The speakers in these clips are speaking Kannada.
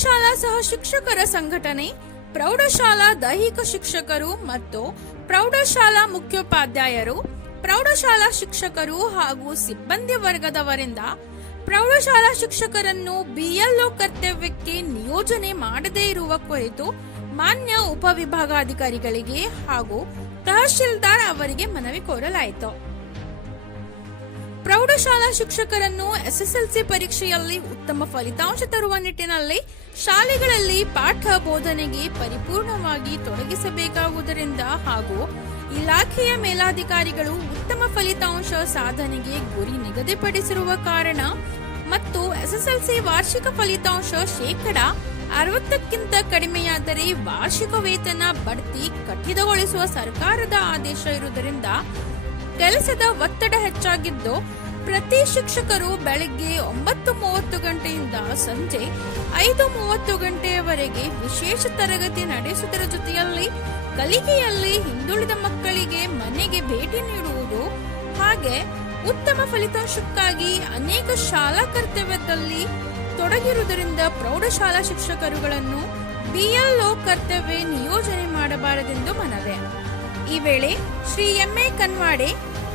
ಪ್ರೌಢಶಾಲಾ ಸಹ ಶಿಕ್ಷಕರ ಸಂಘಟನೆ, ಪ್ರೌಢಶಾಲಾ ದೈಹಿಕ ಶಿಕ್ಷಕರು ಮತ್ತು ಪ್ರೌಢಶಾಲಾ ಮುಖ್ಯೋಪಾಧ್ಯಾಯರು, ಪ್ರೌಢಶಾಲಾ ಶಿಕ್ಷಕರು ಹಾಗೂ ಸಿಬ್ಬಂದಿ ವರ್ಗದವರಿಂದ ಪ್ರೌಢಶಾಲಾ ಶಿಕ್ಷಕರನ್ನು ಬಿಎಲ್ಒ ಕರ್ತವ್ಯಕ್ಕೆ ನಿಯೋಜನೆ ಮಾಡದೇ ಇರುವ ಕುರಿತು ಮಾನ್ಯ ಉಪವಿಭಾಗಾಧಿಕಾರಿಗಳಿಗೆ ಹಾಗೂ ತಹಶೀಲ್ದಾರ್ ಅವರಿಗೆ ಮನವಿ ಕೋರಲಾಯಿತು. ಪ್ರೌಢಶಾಲಾ ಶಿಕ್ಷಕರನ್ನು ಎಸ್ಎಸ್ಎಲ್ಸಿ ಪರೀಕ್ಷೆಯಲ್ಲಿ ಉತ್ತಮ ಫಲಿತಾಂಶ ತರುವ ನಿಟ್ಟಿನಲ್ಲಿ ಶಾಲೆಗಳಲ್ಲಿ ಪಾಠ ಬೋಧನೆಗೆ ಪರಿಪೂರ್ಣವಾಗಿ ತೊಡಗಿಸಬೇಕಾಗುವುದರಿಂದ ಹಾಗೂ ಇಲಾಖೆಯ ಮೇಲಾಧಿಕಾರಿಗಳು ಉತ್ತಮ ಫಲಿತಾಂಶ ಸಾಧನೆಗೆ ಗುರಿ ನಿಗದಿಪಡಿಸಿರುವ ಕಾರಣ ಮತ್ತು ಎಸ್ಎಸ್ಎಲ್ಸಿ ವಾರ್ಷಿಕ ಫಲಿತಾಂಶ ಶೇಕಡ ಅರವತ್ತಕ್ಕಿಂತ ಕಡಿಮೆಯಾದರೆ ವಾರ್ಷಿಕ ವೇತನ ಬಡ್ತಿ ಕಠಿಣಗೊಳಿಸುವ ಸರ್ಕಾರದ ಆದೇಶ ಇರುವುದರಿಂದ ಕೆಲಸದ ಒತ್ತಡ ಹೆಚ್ಚಾಗಿದ್ದು, ಪ್ರತಿ ಶಿಕ್ಷಕರು ಬೆಳಿಗ್ಗೆ ಒಂಬತ್ತು ಮೂವತ್ತು ಗಂಟೆಯಿಂದ ಸಂಜೆ ಐದು ಮೂವತ್ತು ಗಂಟೆಯವರೆಗೆ ವಿಶೇಷ ತರಗತಿ ನಡೆಸುವುದರ ಜೊತೆಯಲ್ಲಿ ಕಲಿಕೆಯಲ್ಲಿ ಹಿಂದುಳಿದ ಮಕ್ಕಳಿಗೆ ಮನೆಗೆ ಭೇಟಿ ನೀಡುವುದು ಹಾಗೆ ಉತ್ತಮ ಫಲಿತಾಂಶಕ್ಕಾಗಿ ಅನೇಕ ಶಾಲಾ ಕರ್ತವ್ಯದಲ್ಲಿ ತೊಡಗಿರುವುದರಿಂದ ಪ್ರೌಢಶಾಲಾ ಶಿಕ್ಷಕರುಗಳನ್ನು ಬಿಎಲ್ಒ ಕರ್ತವ್ಯ ನಿಯೋಜನೆ ಮಾಡಬಾರದೆಂದು ಮನವಿ. ಈ ವೇಳೆ ಶ್ರೀ ಎಂಎ ಕನ್ವಾಡೆ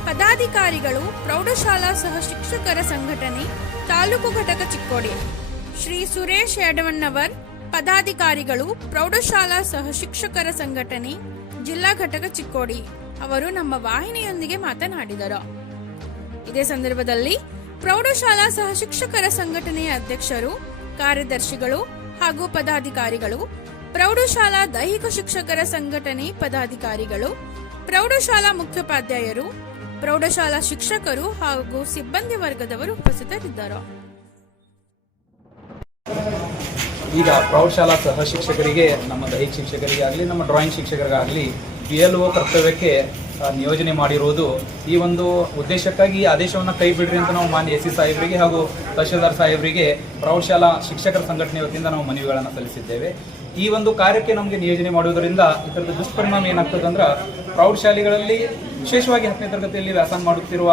ಪದಾಧಿಕಾರಿಗಳು, ಪ್ರೌಢಶಾಲಾ ಸಹ ಶಿಕ್ಷಕರ ಸಂಘಟನೆ, ತಾಲೂಕು ಘಟಕ ಚಿಕ್ಕೋಡಿ. ಶ್ರೀ ಸುರೇಶ್ ಯಡವಣ್ಣವರ್, ಪದಾಧಿಕಾರಿಗಳು, ಪ್ರೌಢಶಾಲಾ ಸಹ ಶಿಕ್ಷಕರ ಸಂಘಟನೆ, ಜಿಲ್ಲಾ ಘಟಕ ಚಿಕ್ಕೋಡಿ. ಅವರು ನಮ್ಮ ವಾಹಿನಿಯೊಂದಿಗೆ ಮಾತನಾಡಿದರು. ಇದೇ ಸಂದರ್ಭದಲ್ಲಿ ಪ್ರೌಢಶಾಲಾ ಸಹ ಶಿಕ್ಷಕರ ಸಂಘಟನೆಯ ಅಧ್ಯಕ್ಷರು, ಕಾರ್ಯದರ್ಶಿಗಳು ಹಾಗೂ ಪದಾಧಿಕಾರಿಗಳು, ಪ್ರೌಢಶಾಲಾ ದೈಹಿಕ ಶಿಕ್ಷಕರ ಸಂಘಟನೆ ಪದಾಧಿಕಾರಿಗಳು, ಪ್ರೌಢಶಾಲಾ ಮುಖ್ಯೋಪಾಧ್ಯಾಯರು ಪ್ರೌಢಶಾಲಾ ಶಿಕ್ಷಕರು ಹಾಗೂ ಸಿಬ್ಬಂದಿ ವರ್ಗದವರು ಉಪಸ್ಥಿತರಿದ್ದರು. ಈಗ ಪ್ರೌಢಶಾಲಾ ಸಹ ಶಿಕ್ಷಕರಿಗೆ, ನಮ್ಮ ದೈಹಿಕ ಶಿಕ್ಷಕರಿಗೆ ಆಗಲಿ ನಮ್ಮ ಡ್ರಾಯಿಂಗ್ ಶಿಕ್ಷಕರಿಗಾಗಲಿ ಪಿ ಎಲ್ ಒ ಕರ್ತವ್ಯಕ್ಕೆ ನಿಯೋಜನೆ ಮಾಡಿರುವುದು ಈ ಒಂದು ಉದ್ದೇಶಕ್ಕಾಗಿ ಈ ಆದೇಶವನ್ನು ಕೈ ಬಿಡ್ರಿ ಅಂತ ನಾವು ಮಾನ್ಯ ಎಸ್ ಸಿ ಸಾಹೇಬರಿಗೆ ಹಾಗೂ ತಹಶೀಲ್ದಾರ್ ಸಾಹೇಬರಿಗೆ ಪ್ರೌಢಶಾಲಾ ಶಿಕ್ಷಕರ ಸಂಘಟನೆ ವತಿಯಿಂದ ನಾವು ಮನವಿಗಳನ್ನು ಸಲ್ಲಿಸಿದ್ದೇವೆ. ಈ ಒಂದು ಕಾರ್ಯಕ್ಕೆ ನಮಗೆ ನಿಯೋಜನೆ ಮಾಡುವುದರಿಂದ ಇದರದ ದುಷ್ಪರಿಣಾಮ ಏನಾಗ್ತದೆ ಅಂದ್ರೆ ಪ್ರೌಢಶಾಲೆಗಳಲ್ಲಿ ವಿಶೇಷವಾಗಿ ಹತ್ತನೇ ತರಗತಿಯಲ್ಲಿ ವ್ಯಾಸಂಗ ಮಾಡುತ್ತಿರುವ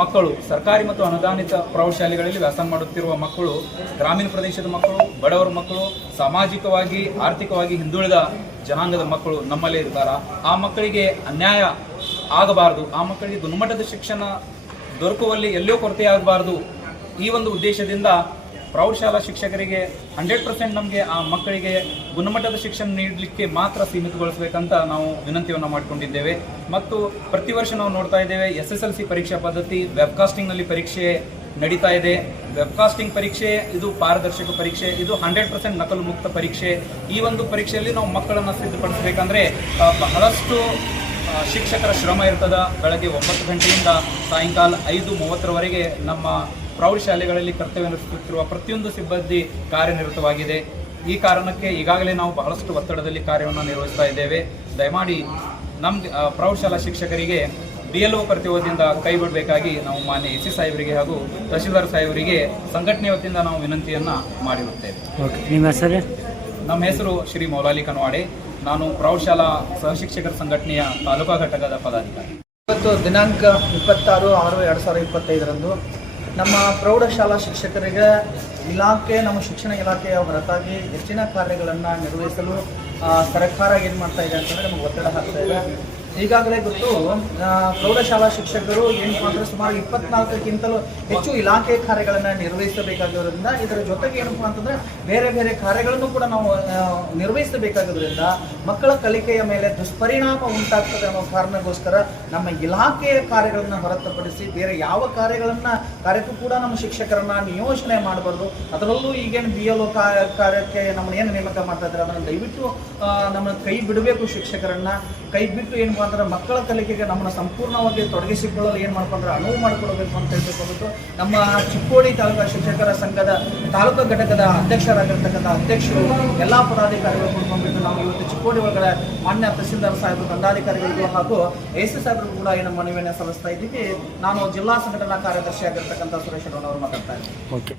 ಮಕ್ಕಳು, ಸರ್ಕಾರಿ ಮತ್ತು ಅನುದಾನಿತ ಪ್ರೌಢಶಾಲೆಗಳಲ್ಲಿ ವ್ಯಾಸಂಗ ಮಾಡುತ್ತಿರುವ ಮಕ್ಕಳು, ಗ್ರಾಮೀಣ ಪ್ರದೇಶದ ಮಕ್ಕಳು, ಬಡವರ ಮಕ್ಕಳು, ಸಾಮಾಜಿಕವಾಗಿ, ಆರ್ಥಿಕವಾಗಿ ಹಿಂದುಳಿದ ಜನಾಂಗದ ಮಕ್ಕಳು ನಮ್ಮಲ್ಲೇ ಇರ್ತಾರ. ಆ ಮಕ್ಕಳಿಗೆ ಅನ್ಯಾಯ ಆಗಬಾರದು. ಆ ಮಕ್ಕಳಿಗೆ ಗುಣಮಟ್ಟದ ಶಿಕ್ಷಣ ದೊರಕುವಲ್ಲಿ ಎಲ್ಲೋ ಕೊರತೆ ಆಗಬಾರದು ಈ ಒಂದು ಉದ್ದೇಶದಿಂದ ಪ್ರೌಢಶಾಲಾ ಶಿಕ್ಷಕರಿಗೆ ಹಂಡ್ರೆಡ್ ಪರ್ಸೆಂಟ್ ನಮಗೆ ಆ ಮಕ್ಕಳಿಗೆ ಗುಣಮಟ್ಟದ ಶಿಕ್ಷಣ ನೀಡಲಿಕ್ಕೆ ಮಾತ್ರ ಸೀಮಿತಗೊಳಿಸಬೇಕಂತ ನಾವು ವಿನಂತಿಯನ್ನು ಮಾಡಿಕೊಂಡಿದ್ದೇವೆ. ಮತ್ತು ಪ್ರತಿ ವರ್ಷ ನಾವು ನೋಡ್ತಾ ಇದ್ದೇವೆ ಎಸ್ ಎಸ್ ಎಲ್ ಸಿ ಪರೀಕ್ಷಾ ಪದ್ಧತಿ ವೆಬ್ಕಾಸ್ಟಿಂಗ್ನಲ್ಲಿ ಪರೀಕ್ಷೆ ನಡೀತಾ ಇದೆ. ವೆಬ್ಕಾಸ್ಟಿಂಗ್ ಪರೀಕ್ಷೆ, ಇದು ಪಾರದರ್ಶಕ ಪರೀಕ್ಷೆ, ಇದು ಹಂಡ್ರೆಡ್ ಪರ್ಸೆಂಟ್ ನಕಲು ಮುಕ್ತ ಪರೀಕ್ಷೆ. ಈ ಒಂದು ಪರೀಕ್ಷೆಯಲ್ಲಿ ನಾವು ಮಕ್ಕಳನ್ನು ಸಿದ್ಧಪಡಿಸಬೇಕಂದ್ರೆ ಬಹಳಷ್ಟು ಶಿಕ್ಷಕರ ಶ್ರಮ ಇರ್ತದ. ಬೆಳಗ್ಗೆ ಒಂಬತ್ತು ಗಂಟೆಯಿಂದ ಸಾಯಂಕಾಲ ಐದು ಮೂವತ್ತರವರೆಗೆ ನಮ್ಮ ಪ್ರೌಢಶಾಲೆಗಳಲ್ಲಿ ಕರ್ತವ್ಯ ನಿರ್ವಹಿಸುತ್ತಿರುವ ಪ್ರತಿಯೊಂದು ಸಿಬ್ಬಂದಿ ಕಾರ್ಯನಿರತವಾಗಿದೆ. ಈ ಕಾರಣಕ್ಕೆ ಈಗಾಗಲೇ ನಾವು ಬಹಳಷ್ಟು ಒತ್ತಡದಲ್ಲಿ ಕಾರ್ಯವನ್ನು ನಿರ್ವಹಿಸ್ತಾ ಇದ್ದೇವೆ. ದಯಮಾಡಿ ನಮ್ಮ ಪ್ರೌಢಶಾಲಾ ಶಿಕ್ಷಕರಿಗೆ ಬಿ ಎಲ್ ಒ ಕರ್ತವ್ಯದಿಂದ ಕೈ ಬಿಡಬೇಕಾಗಿ ನಾವು ಮಾನ್ಯ ಎಸ್ ಸಿ ಸಾಹೇಬರಿಗೆ ಹಾಗೂ ತಹಶೀಲ್ದಾರ್ ಸಾಹೇಬರಿಗೆ ಸಂಘಟನೆ ವತಿಯಿಂದ ನಾವು ವಿನಂತಿಯನ್ನು ಮಾಡಿರುತ್ತೇವೆ. ಓಕೆ ನಿಮ್ಮ ಹೆಸರು? ನಮ್ಮ ಹೆಸರು ಶ್ರೀ ಮೌಲಾಲಿ ಕನ್ವಾಡೆ. ನಾನು ಪ್ರೌಢಶಾಲಾ ಸಹಶಿಕ್ಷಕರ ಸಂಘಟನೆಯ ತಾಲೂಕಾ ಘಟಕದ ಪದಾಧಿಕಾರಿ. ಇವತ್ತು ದಿನಾಂಕ ಇಪ್ಪತ್ತಾರು ಆರು ಎರಡು ಸಾವಿರದ ಇಪ್ಪತ್ತೈದರಂದು ನಮ್ಮ ಪ್ರೌಢಶಾಲಾ ಶಿಕ್ಷಕರಿಗೆ ಇಲಾಖೆ, ನಮ್ಮ ಶಿಕ್ಷಣ ಇಲಾಖೆಯ ಹೊರತಾಗಿ ಹೆಚ್ಚಿನ ಕಾರ್ಯಗಳನ್ನು ನಿರ್ವಹಿಸಲು ಸರ್ಕಾರ ಏನು ಮಾಡ್ತಾ ಇದೆ ಅಂತಂದರೆ ನಮಗೆ ಒತ್ತಡ ಹಾಕ್ತಾ ಇದೆ. ಈಗಾಗಲೇ ಗೊತ್ತು ಪ್ರೌಢಶಾಲಾ ಶಿಕ್ಷಕರು ಏನು ಅಂದರೆ ಸುಮಾರು ಇಪ್ಪತ್ನಾಲ್ಕಕ್ಕಿಂತಲೂ ಹೆಚ್ಚು ಇಲಾಖೆ ಕಾರ್ಯಗಳನ್ನು ನಿರ್ವಹಿಸಬೇಕಾಗಿರೋದ್ರಿಂದ ಇದರ ಜೊತೆಗೆ ಏನಪ್ಪ ಅಂತಂದರೆ ಬೇರೆ ಬೇರೆ ಕಾರ್ಯಗಳನ್ನು ಕೂಡ ನಾವು ನಿರ್ವಹಿಸಬೇಕಾಗಿರೋದ್ರಿಂದ ಮಕ್ಕಳ ಕಲಿಕೆಯ ಮೇಲೆ ದುಷ್ಪರಿಣಾಮ ಉಂಟಾಗ್ತದೆ ಅನ್ನೋ ಕಾರಣಕ್ಕೋಸ್ಕರ ನಮ್ಮ ಇಲಾಖೆಯ ಕಾರ್ಯಗಳನ್ನು ಹೊರತುಪಡಿಸಿ ಬೇರೆ ಯಾವ ಕಾರ್ಯಗಳನ್ನ, ಕಾರ್ಯಕ್ಕೂ ಕೂಡ ನಮ್ಮ ಶಿಕ್ಷಕರನ್ನ ನಿಯೋಜನೆ ಮಾಡಬಾರ್ದು. ಅದರಲ್ಲೂ ಈಗೇನು ಬಿ ಎಲ್ ಕಾರ್ಯಕ್ಕೆ ನಮ್ಮನ್ನ ಏನು ನೇಮಕ ಮಾಡ್ತಾ ಇದ್ದಾರೆ, ಅದನ್ನು ದಯವಿಟ್ಟು ನಮ್ಮನ್ನ ಕೈ ಬಿಡಬೇಕು ಶಿಕ್ಷಕರನ್ನ. ಕೈ ಬಿಟ್ಟು ಏನು ಮಾಡ್ತಾರೆ ಮಕ್ಕಳ ಕಲಿಕೆಗೆ ನಮ್ಮನ್ನು ಸಂಪೂರ್ಣವಾಗಿ ತೊಡಗಿಸಿಕೊಳ್ಳಲು ಏನು ಮಾಡ್ಕೊಂಡ್ರೆ ಅನುವು ಮಾಡಿಕೊಡಬೇಕು ಅಂತ ಹೇಳ್ಬೇಕು ನಮ್ಮ ಚಿಕ್ಕೋಡಿ ತಾಲೂಕಾ ಶಿಕ್ಷಕರ ಸಂಘದ ತಾಲೂಕು ಘಟಕದ ಅಧ್ಯಕ್ಷರಾಗಿರ್ತಕ್ಕಂಥ ಅಧ್ಯಕ್ಷರು, ಎಲ್ಲ ಪದಾಧಿಕಾರಿಗಳು ಕೂಡ್ಕೊಂಡ್ಬಿಟ್ಟು ನಾವು ಇವತ್ತು ಚಿಕ್ಕೋಡಿ ಒಳಗಡೆ ಮಾನ್ಯ ತಹಸೀಲ್ದಾರ್ ಸಾಹೇಬ್ ದಂಡಾಧಿಕಾರಿಗಳಿಗೂ ಹಾಗೂ ಎಸ್ ಸಾಹೇಬರು ಕೂಡ ಏನು ಮನವಿಯನ್ನು ಸಲ್ಲಿಸ್ತಾ ಇದ್ದೀವಿ. ನಾನು ಜಿಲ್ಲಾ ಸಂಘಟನಾ ಕಾರ್ಯದರ್ಶಿ ಆಗಿರ್ತಕ್ಕಂಥ ಸುರೇಶ್ ಅವರು ಮಾತಾಡ್ತಾ ಇದ್ದೀನಿ. ಓಕೆ